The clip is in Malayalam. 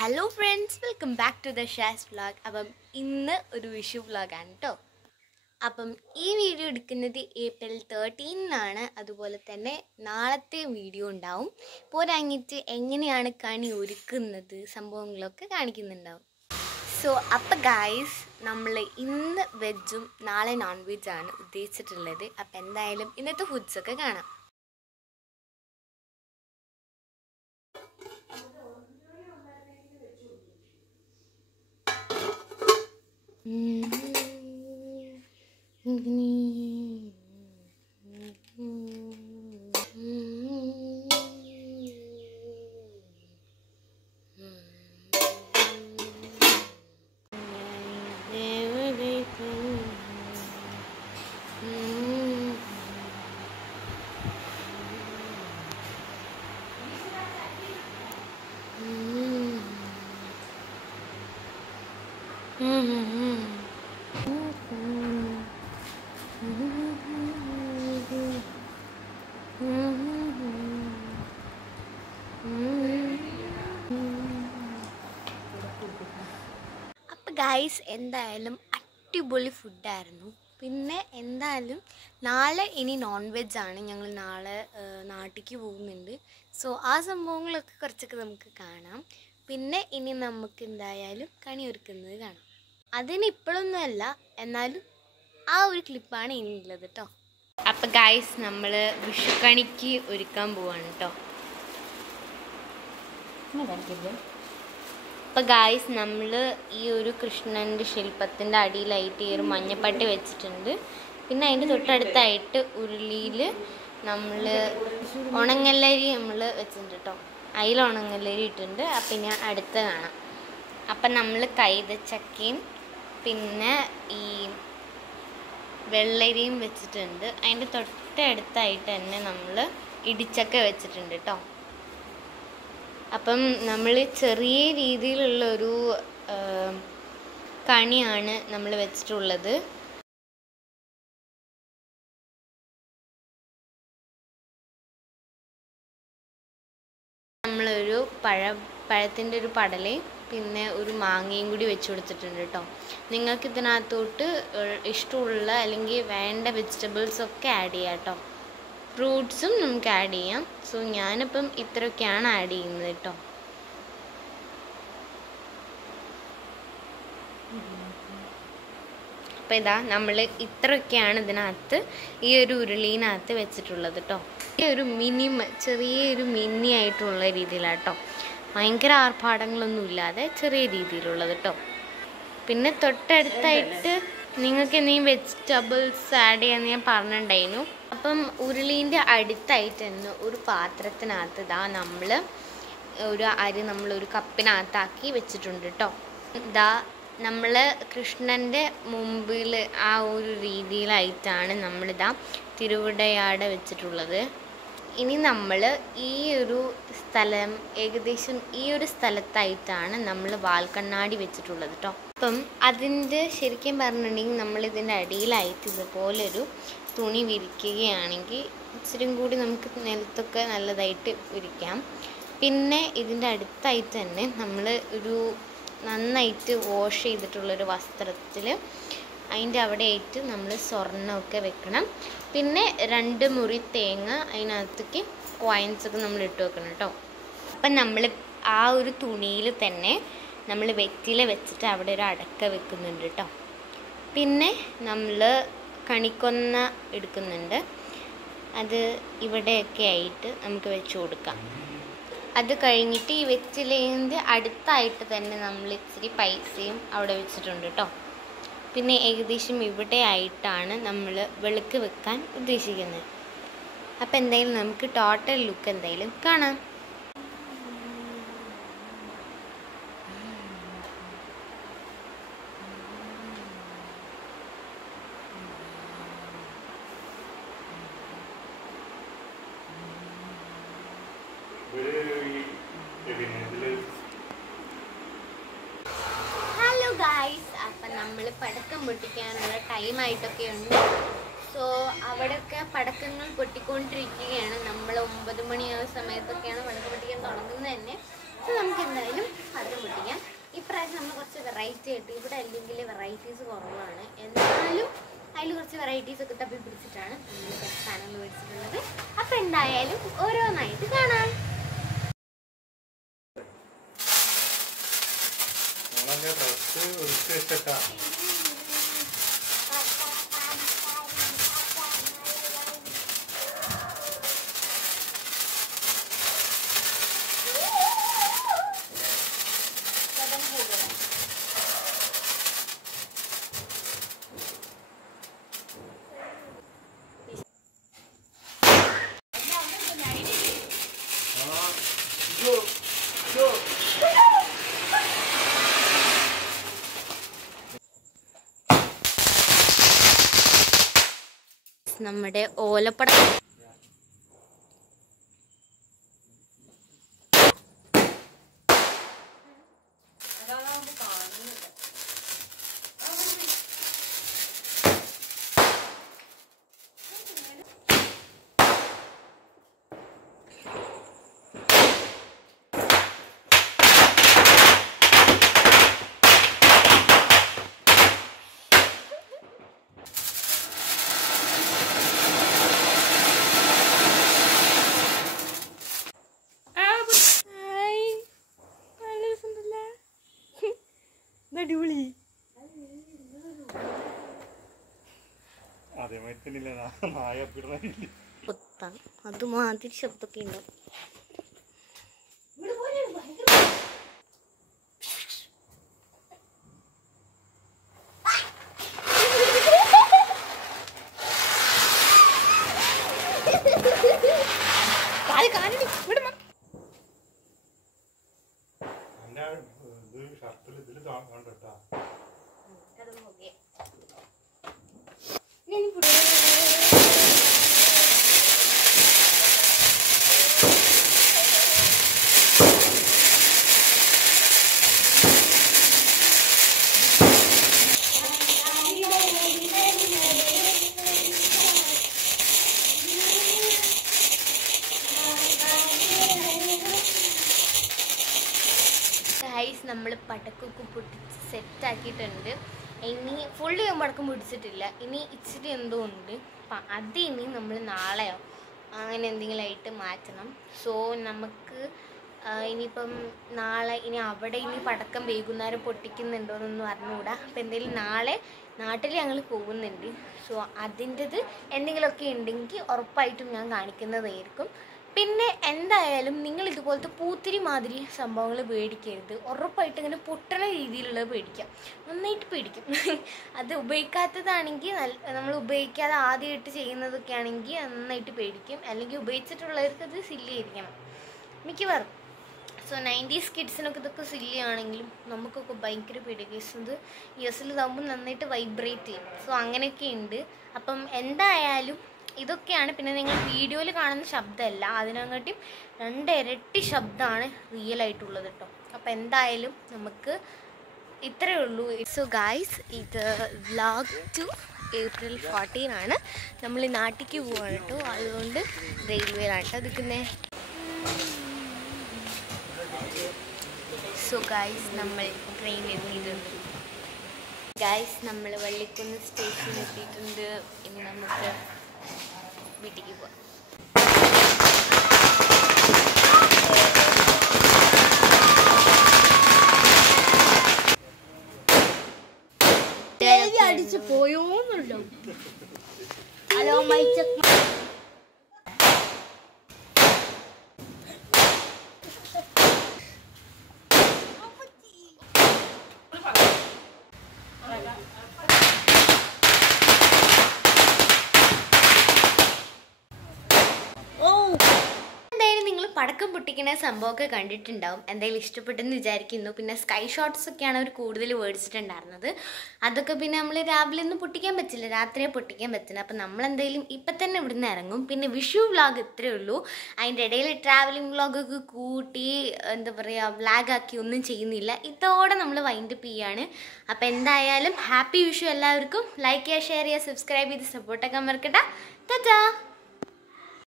Hello friends, welcome back to the Shaz vlog. ഇന്ന് ഒരു വിഷു വ്ളോഗാണ് കേട്ടോ. ഈ വീഡിയോ എടുക്കുന്നത് ഏപ്രിൽ 13 അതുപോലെ തന്നെ നാളത്തെ വീഡിയോ ഉണ്ടാവും. പോരാങ്ങിട്ട് എങ്ങനെയാണ് കണി ഒരുക്കുന്നത് സംഭവങ്ങളൊക്കെ കാണിക്കുന്നുണ്ടാവും. സോ ഗായ്സ്, നമ്മൾ ഇന്ന് വെജും നാളെ നോൺ വെജാണ് ഉദ്ദേശിച്ചിട്ടുള്ളത്. എന്തായാലും ഇന്നത്തെ ഫുഡ്സൊക്കെ കാണാം. ഗൈസ്, എന്തായാലും അടിപൊളി ഫുഡായിരുന്നു. പിന്നെ എന്തായാലും നാളെ ഇനി നോൺ വെജാണ്. ഞങ്ങൾ നാളെ നാട്ടിലേക്ക് പോകുന്നുണ്ട്. സോ ആ സംഭവങ്ങളൊക്കെ കുറച്ചൊക്കെ നമുക്ക് കാണാം. പിന്നെ ഇനി നമുക്ക് എന്തായാലും കണി ഒരുക്കുന്നത് കാണാം. അതിന് ഇപ്പോഴൊന്നുമല്ല, എന്നാലും ആ ഒരു ക്ലിപ്പാണ് ഇനിയുള്ളത് കേട്ടോ. ഗൈസ്, നമ്മൾ വിഷുക്കണിക്ക് ഒരുക്കാൻ പോവാണ് കേട്ടോ. ഗായ്സ്, നമ്മൾ ഈ ഒരു കൃഷ്ണൻ്റെ ശില്പത്തിൻ്റെ അടിയിലായിട്ട് ഈ ഒരു മഞ്ഞപ്പട്ടി വെച്ചിട്ടുണ്ട്. പിന്നെ അതിൻ്റെ തൊട്ടടുത്തായിട്ട് ഉരുളിയിൽ നമ്മൾ ഉണങ്ങല്ലരി നമ്മൾ വെച്ചിട്ടുണ്ട് കേട്ടോ. അതിൽ ഉണങ്ങല്ലരി ഇട്ടിട്ടുണ്ട്. ഇനി അടുത്ത കാണാം. നമ്മൾ കൈതച്ചക്കയും പിന്നെ ഈ വെള്ളരിയും വെച്ചിട്ടുണ്ട്. അതിൻ്റെ തൊട്ടടുത്തായിട്ട് തന്നെ നമ്മൾ ഇടിച്ചക്ക വെച്ചിട്ടുണ്ട് കേട്ടോ. നമ്മൾ ചെറിയ രീതിയിലുള്ളൊരു കണിയാണ് നമ്മൾ വെച്ചിട്ടുള്ളത്. നമ്മളൊരു പഴത്തിൻ്റെ ഒരു പടലയും പിന്നെ ഒരു മാങ്ങയും കൂടി വെച്ച് കൊടുത്തിട്ടുണ്ട് കേട്ടോ. നിങ്ങൾക്ക് ഇതിനകത്തോട്ട് ഇഷ്ടമുള്ള അല്ലെങ്കിൽ വേണ്ട വെജിറ്റബിൾസൊക്കെ ആഡ് ചെയ്യാം കേട്ടോ. ഫ്രൂട്ട്സും നമുക്ക് ആഡ് ചെയ്യാം. സോ ഞാനിപ്പം ഇത്രയൊക്കെയാണ് ആഡ് ചെയ്യുന്നത് കേട്ടോ. ഇതാ നമ്മൾ ഇത്രയൊക്കെയാണ് ഇതിനകത്ത് ഈ ഒരു ഉരുളീനകത്ത് വെച്ചിട്ടുള്ളത് കേട്ടോ. ഈ ഒരു ചെറിയൊരു മിനി ആയിട്ടുള്ള രീതിയിലാണ് കേട്ടോ. ഭയങ്കര ആർഭാടങ്ങളൊന്നും ഇല്ലാതെ ചെറിയ രീതിയിലുള്ളത് കേട്ടോ. പിന്നെ തൊട്ടടുത്തായിട്ട് നിങ്ങൾക്ക് എന്തെങ്കിലും വെജിറ്റബിൾസ് ആഡ് ചെയ്യാമെന്ന് ഞാൻ പറഞ്ഞിട്ടുണ്ടായിരുന്നു. ഉരുളീൻ്റെ അടുത്തായിട്ട് തന്നെ ഒരു പാത്രത്തിനകത്ത് നമ്മൾ ഒരു അരി നമ്മളൊരു കപ്പിനകത്താക്കി വെച്ചിട്ടുണ്ട് കേട്ടോ. നമ്മൾ കൃഷ്ണൻ്റെ മുമ്പിൽ ആ ഒരു രീതിയിലായിട്ടാണ് നമ്മളിതാ തിരുവിടയാട വെച്ചിട്ടുള്ളത്. ഇനി നമ്മൾ ഈ ഒരു സ്ഥലം ഏകദേശം ഈ ഒരു സ്ഥലത്തായിട്ടാണ് നമ്മൾ വാൽക്കണ്ണാടി വെച്ചിട്ടുള്ളത് കേട്ടോ. അതിൻ്റെ ശരിക്കും പറഞ്ഞിട്ടുണ്ടെങ്കിൽ നമ്മളിതിൻ്റെ അടിയിലായിട്ട് ഇതുപോലൊരു തുണി വിരിക്കുകയാണെങ്കിൽ ഇച്ചിരി കൂടി നമുക്ക് നിലത്തൊക്കെ നല്ലതായിട്ട് വിരിക്കാം. പിന്നെ ഇതിൻ്റെ അടുത്തായിട്ട് തന്നെ നമ്മൾ ഒരു നന്നായിട്ട് വാഷ് ചെയ്തിട്ടുള്ളൊരു വസ്ത്രത്തിൽ അതിൻ്റെ അവിടെയായിട്ട് നമ്മൾ സ്വർണ്ണമൊക്കെ വെക്കണം. പിന്നെ 2 മുറി തേങ്ങ അതിനകത്തേക്ക് കോയിൻസൊക്കെ നമ്മൾ ഇട്ട് വെക്കണം കേട്ടോ. നമ്മൾ ആ ഒരു തുണിയിൽ തന്നെ നമ്മൾ വെറ്റില വെച്ചിട്ട് അവിടെ ഒരു അടക്ക വെക്കുന്നുണ്ട് കേട്ടോ. പിന്നെ നമ്മൾ കണിക്കൊന്ന എടുക്കുന്നുണ്ട്. അത് ഇവിടെയൊക്കെ ആയിട്ട് നമുക്ക് വെച്ച് കൊടുക്കാം. അത് കഴിഞ്ഞിട്ട് ഈ വെറ്റിലേൻ്റെ അടുത്തായിട്ട് തന്നെ നമ്മൾ ഇച്ചിരി പൈസയും അവിടെ വെച്ചിട്ടുണ്ട് കേട്ടോ. പിന്നെ ഏകദേശം ഇവിടെ ആയിട്ടാണ് നമ്മൾ വിളക്ക് വെക്കാൻ ഉദ്ദേശിക്കുന്നത്. എന്തായാലും നമുക്ക് ടോട്ടൽ ലുക്ക് എന്തായാലും കാണാം. ഹലോ ഗായ്സ്, നമ്മൾ പടക്കം പൊട്ടിക്കാനുള്ള ടൈമായിട്ടൊക്കെ ഉണ്ട്. സോ അവിടെയൊക്കെ പടക്കങ്ങൾ പൊട്ടിക്കൊണ്ടിരിക്കുകയാണ്. നമ്മൾ 9 മണി ആ സമയത്തൊക്കെയാണ് പടക്കം പൊട്ടിക്കാൻ തുടങ്ങുന്നത് തന്നെ. സോ നമുക്ക് എന്തായാലും പടക്കം പൊട്ടിക്കാം. കിട്ടി. ഇവിടെ അല്ലെങ്കിൽ വെറൈറ്റീസ് കുറവാണ്, എന്നാലും അതിൽ കുറച്ച് വെറൈറ്റീസ് ഒക്കെ തപ്പി പിടിച്ചിട്ടാണ് നമ്മൾ സാധനങ്ങൾ മേടിച്ചിട്ടുള്ളത്. അപ്പം എന്തായാലും ഓരോന്നായിട്ട് കാണാം. നമ്മുടെ ഓലപ്പട അടിപൊളി. അതുമാതിരി ശബ്ദമൊക്കെ ഉണ്ടാവും. നമ്മൾ പടക്കൊക്കെ പൊട്ടിച്ച് സെറ്റാക്കിയിട്ടുണ്ട്. ഇനി ഫുള്ളി പടക്കം പൊടിച്ചിട്ടില്ല, ഇനി ഇച്ചിരി എന്തോ ഉണ്ട്. അപ്പം അത് ഇനി നമ്മൾ നാളെയോ അങ്ങനെ എന്തെങ്കിലും ആയിട്ട് മാറ്റണം. സോ നമുക്ക് ഇനിയിപ്പം നാളെ ഇനി അവിടെ ഇനി പടക്കം വൈകുന്നേരം പൊട്ടിക്കുന്നുണ്ടോ എന്നൊന്നും അറിഞ്ഞുകൂടാ. അപ്പം എന്തെങ്കിലും നാളെ നാട്ടിൽ ഞങ്ങൾ പോകുന്നുണ്ട്. സോ അതിൻ്റെത് എന്തെങ്കിലുമൊക്കെ ഉണ്ടെങ്കിൽ ഉറപ്പായിട്ടും ഞാൻ കാണിക്കുന്നതായിരിക്കും. പിന്നെ എന്തായാലും നിങ്ങൾ ഇതുപോലത്തെ പൂത്തിരി മാതിരി സംഭവങ്ങൾ പേടിക്കരുത്. ഉറപ്പായിട്ട് ഇങ്ങനെ പൊട്ടണ രീതിയിലുള്ളത് പേടിക്കാം, നന്നായിട്ട് പേടിക്കും. അത് ഉപയോഗിക്കാത്തതാണെങ്കിൽ നമ്മൾ ഉപയോഗിക്കാതെ ആദ്യമായിട്ട് ചെയ്യുന്നതൊക്കെ ആണെങ്കിൽ നന്നായിട്ട് പേടിക്കും. അല്ലെങ്കിൽ ഉപയോഗിച്ചിട്ടുള്ളവർക്ക് അത് സില്ലിയായിരിക്കണം മിക്കവാറും. സോ 90s കിഡ്സിനൊക്കെ ഇതൊക്കെ സില്ലിയാണെങ്കിലും നമുക്കൊക്കെ ഭയങ്കര പേടിക്കുന്നത് ഇതാകുമ്പോൾ നന്നായിട്ട് വൈബ്രേറ്റ് ചെയ്യും. സോ അങ്ങനെയൊക്കെ ഉണ്ട്. അപ്പം എന്തായാലും ഇതൊക്കെയാണ്. പിന്നെ നിങ്ങൾ വീഡിയോയിൽ കാണുന്ന ശബ്ദമല്ല, അതിനങ്ങോട്ടും 2 ഇരട്ടി ശബ്ദമാണ് റിയൽ ആയിട്ടുള്ളത് കേട്ടോ. അപ്പം എന്തായാലും നമുക്ക് ഇത്രയേ ഉള്ളൂ. സോ ഗായ്സ്, ഇത് വ്ലോഗ് 2 April 14 ആണ്. നമ്മൾ നാട്ടിലേക്ക് പോവാണ് കേട്ടോ. അതുകൊണ്ട് റെയിൽവേയിലാണ് കേട്ടോ നിൽക്കുന്നത്. സോ ഗായ്സ്, നമ്മൾ ട്രെയിനിൽ എത്തിയിട്ടുണ്ട്. ഗായ്സ്, നമ്മൾ വള്ളിക്കുന്ന് സ്റ്റേഷനിൽ എത്തിയിട്ടുണ്ട്. ഇനി നമുക്ക് വീട്ടിലേക്ക് പോവാം. അടിച്ച് പോയോന്നുണ്ടോ? Hello mic. പടക്കം പൊട്ടിക്കുന്ന സംഭവമൊക്കെ കണ്ടിട്ടുണ്ടാവും. എന്തായാലും ഇഷ്ടപ്പെട്ടെന്ന് വിചാരിക്കുന്നു. പിന്നെ സ്കൈ ഷോട്ട്സ് ഒക്കെയാണ് അവർ കൂടുതൽ മേടിച്ചിട്ടുണ്ടായിരുന്നത്. അതൊക്കെ പിന്നെ നമ്മൾ രാവിലെ ഒന്നും പൊട്ടിക്കാൻ പറ്റില്ല, രാത്രിയെ പൊട്ടിക്കാൻ പറ്റില്ല. അപ്പം നമ്മളെന്തായാലും ഇപ്പം തന്നെ ഇവിടുന്ന് ഇറങ്ങും. പിന്നെ വിഷു വ്ളോഗ് ഇത്രയേ ഉള്ളൂ. അതിൻ്റെ ഇടയിൽ ട്രാവലിംഗ് വ്ളോഗൊക്കെ കൂട്ടി എന്താ പറയുക വ്ളോഗാക്കി ഒന്നും ചെയ്യുന്നില്ല. ഇതോടെ നമ്മൾ വൈൻഡപ്പ് ചെയ്യാണ്. അപ്പം എന്തായാലും ഹാപ്പി വിഷു എല്ലാവർക്കും. ലൈക്ക് ചെയ്യുക, ഷെയർ ചെയ്യുക, സബ്സ്ക്രൈബ് ചെയ്ത് സപ്പോർട്ടൊക്കെ മറക്കട്ടെ. ടാറ്റാ.